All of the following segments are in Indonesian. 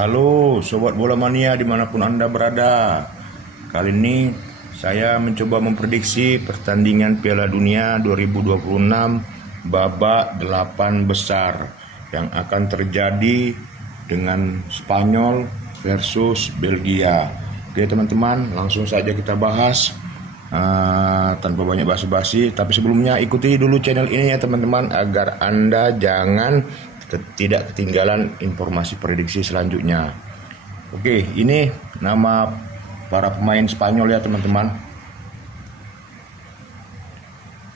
Halo Sobat Bola Mania dimanapun Anda berada. Kali ini saya mencoba memprediksi pertandingan Piala Dunia 2026 babak 8 besar yang akan terjadi dengan Spanyol versus Belgia. Oke teman-teman, langsung saja kita bahas tanpa banyak basa-basi. Tapi sebelumnya ikuti dulu channel ini ya teman-teman, agar Anda jangan tidak ketinggalan informasi prediksi selanjutnya. Oke, ini nama para pemain Spanyol ya teman-teman.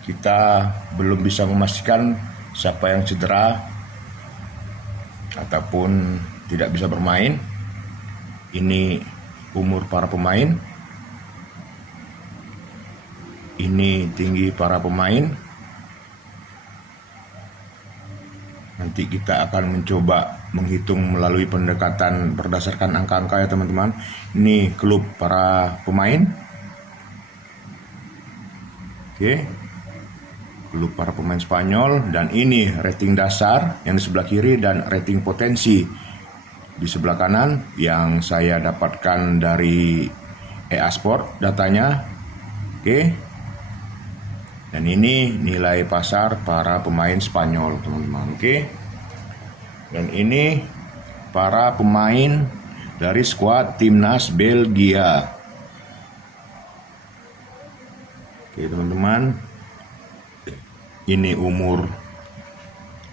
Kita belum bisa memastikan siapa yang cedera ataupun tidak bisa bermain. Ini umur para pemain, ini tinggi para pemain. Nanti kita akan mencoba menghitung melalui pendekatan berdasarkan angka-angka ya teman-teman. Ini klub para pemain. Oke. Klub para pemain Spanyol, dan ini rating dasar yang di sebelah kiri dan rating potensi di sebelah kanan yang saya dapatkan dari EA Sport datanya. Oke. Dan ini nilai pasar para pemain Spanyol, teman-teman. Oke. Dan ini para pemain dari skuad timnas Belgia. Oke, teman-teman. Ini umur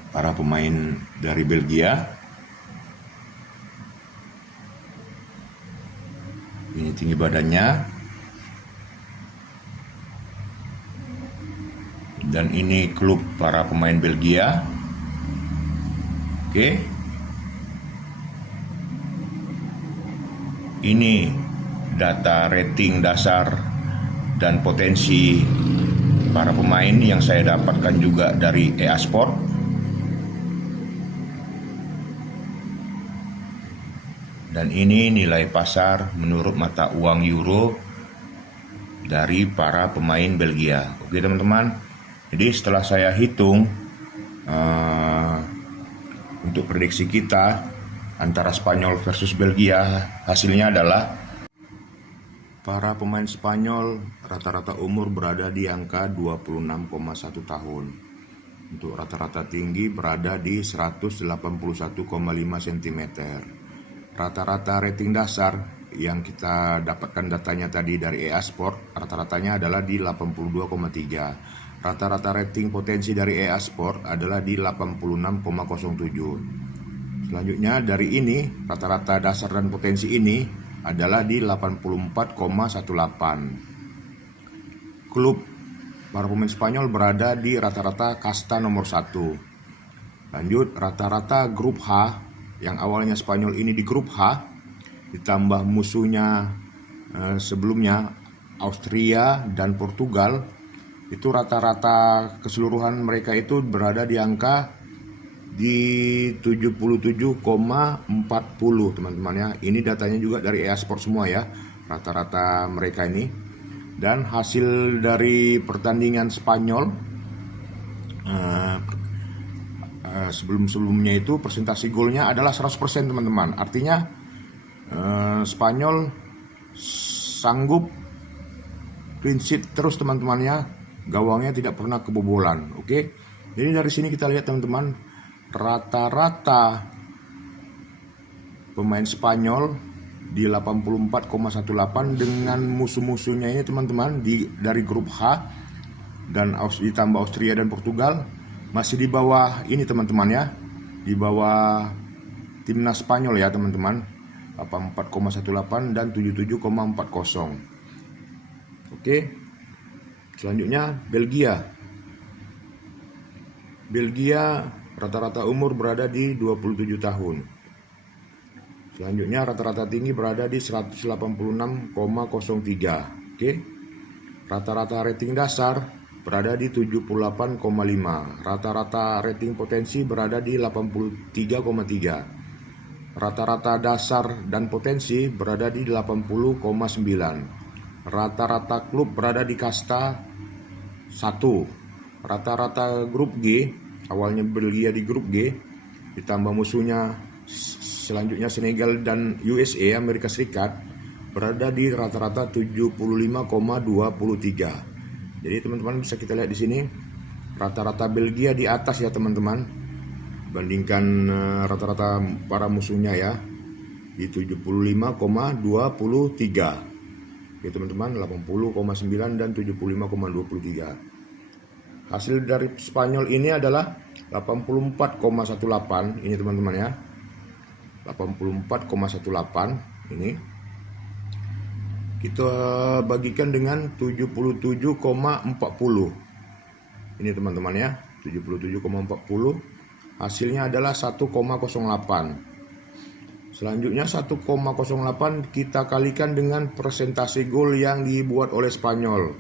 para pemain dari Belgia. Ini tinggi badannya. Dan ini klub para pemain Belgia. Oke. Ini data rating dasar dan potensi para pemain yang saya dapatkan juga dari EA Sport. Dan ini nilai pasar menurut mata uang euro dari para pemain Belgia. Oke teman-teman. Jadi setelah saya hitung untuk prediksi kita antara Spanyol versus Belgia, hasilnya adalah para pemain Spanyol rata-rata umur berada di angka 26,1 tahun. Untuk rata-rata tinggi berada di 181,5 cm. Rata-rata rating dasar yang kita dapatkan datanya tadi dari EA Sport, rata-ratanya adalah di 82,3. Rata-rata rating potensi dari EA Sport adalah di 86,07. Selanjutnya dari ini, rata-rata dasar dan potensi ini adalah di 84,18. Klub para pemain Spanyol berada di rata-rata kasta nomor 1. Lanjut, rata-rata grup H, yang awalnya Spanyol ini di grup H, ditambah musuhnya sebelumnya Austria dan Portugal, itu rata-rata keseluruhan mereka itu berada di angka di 77,40 teman-teman ya. Ini datanya juga dari EA Sport semua ya, rata-rata mereka ini. Dan hasil dari pertandingan Spanyol sebelum-sebelumnya itu presentasi golnya adalah 100% teman-teman. Artinya Spanyol sanggup clean sheet terus teman-temannya. Gawangnya tidak pernah kebobolan. Oke. Jadi dari sini kita lihat teman-teman, rata-rata pemain Spanyol di 84,18 dengan musuh-musuhnya ini teman-teman dari grup H dan ditambah Austria dan Portugal masih di bawah ini teman-teman ya. Di bawah timnas Spanyol ya teman-teman. 84,18 dan 77,40. Oke. Selanjutnya Belgia. Belgia rata-rata umur berada di 27 tahun. Selanjutnya rata-rata tinggi berada di 186,03. Oke. Rata-rata rating dasar berada di 78,5. Rata-rata rating potensi berada di 83,3. Rata-rata dasar dan potensi berada di 80,9. Rata-rata klub berada di kasta 1. Rata-rata grup G, awalnya Belgia di grup G, ditambah musuhnya selanjutnya Senegal dan USA, Amerika Serikat, berada di rata-rata 75,23. Jadi teman-teman bisa kita lihat di sini rata-rata Belgia di atas ya teman-teman, bandingkan rata-rata para musuhnya ya, di 75,23. Oke teman-teman, 80,9 dan 75,23. Hasil dari Spanyol ini adalah 84,18 ini teman-teman ya. 84,18 ini kita bagikan dengan 77,40. Ini teman-teman ya, 77,40. Hasilnya adalah 1,08. Selanjutnya 1,08 kita kalikan dengan persentase gol yang dibuat oleh Spanyol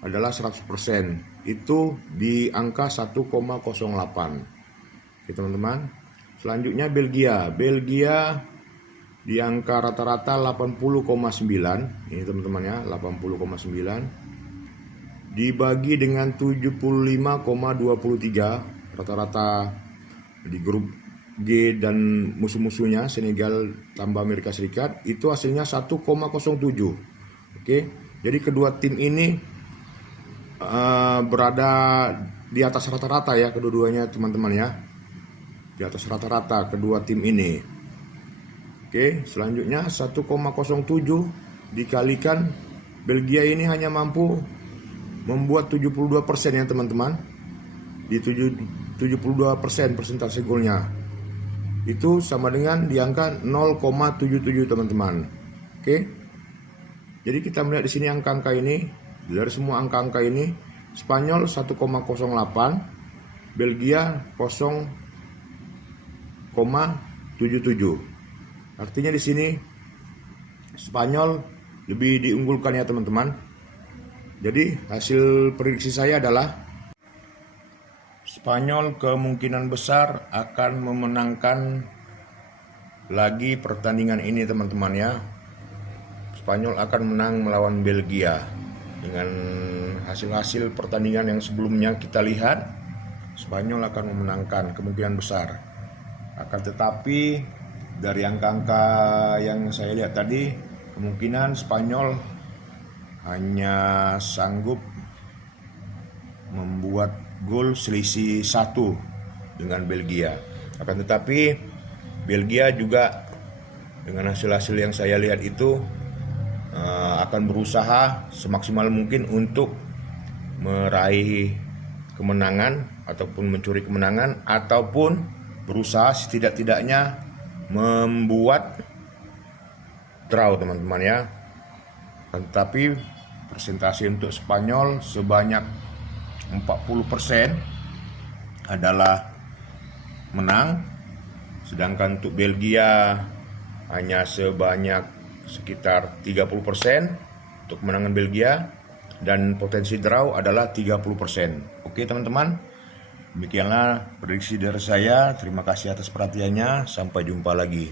adalah 100%. Itu di angka 1,08. Oke teman-teman. Selanjutnya Belgia. Belgia di angka rata-rata 80,9. Ini teman-teman ya, 80,9 dibagi dengan 75,23. Rata-rata di grup G dan musuh-musuhnya Senegal tambah Amerika Serikat itu hasilnya 1,07. Oke, jadi kedua tim ini berada di atas rata-rata ya, kedua-duanya teman-teman ya, di atas rata-rata kedua tim ini. Oke, selanjutnya 1,07 dikalikan Belgia ini hanya mampu membuat 72% ya teman-teman, di 72% persentase golnya. Itu sama dengan di angka 0,77 teman-teman. Oke. Jadi kita melihat di sini angka-angka ini, dari semua angka-angka ini Spanyol 1,08, Belgia 0,77. Artinya di sini Spanyol lebih diunggulkan ya teman-teman. Jadi hasil prediksi saya adalah Spanyol kemungkinan besar akan memenangkan lagi pertandingan ini teman-teman ya. Spanyol akan menang melawan Belgia. Dengan hasil-hasil pertandingan yang sebelumnya kita lihat, Spanyol akan memenangkan kemungkinan besar. Akan tetapi dari angka-angka yang saya lihat tadi, kemungkinan Spanyol hanya sanggup membuat gol selisih 1 dengan Belgia. Akan tetapi Belgia juga dengan hasil-hasil yang saya lihat itu akan berusaha semaksimal mungkin untuk meraih kemenangan ataupun mencuri kemenangan, ataupun berusaha setidak-tidaknya membuat draw teman-teman ya. Tetapi persentase untuk Spanyol sebanyak 40% adalah menang, sedangkan untuk Belgia hanya sebanyak sekitar 30% untuk kemenangan Belgia, dan potensi draw adalah 30%. Oke teman-teman, demikianlah prediksi dari saya. Terima kasih atas perhatiannya, sampai jumpa lagi.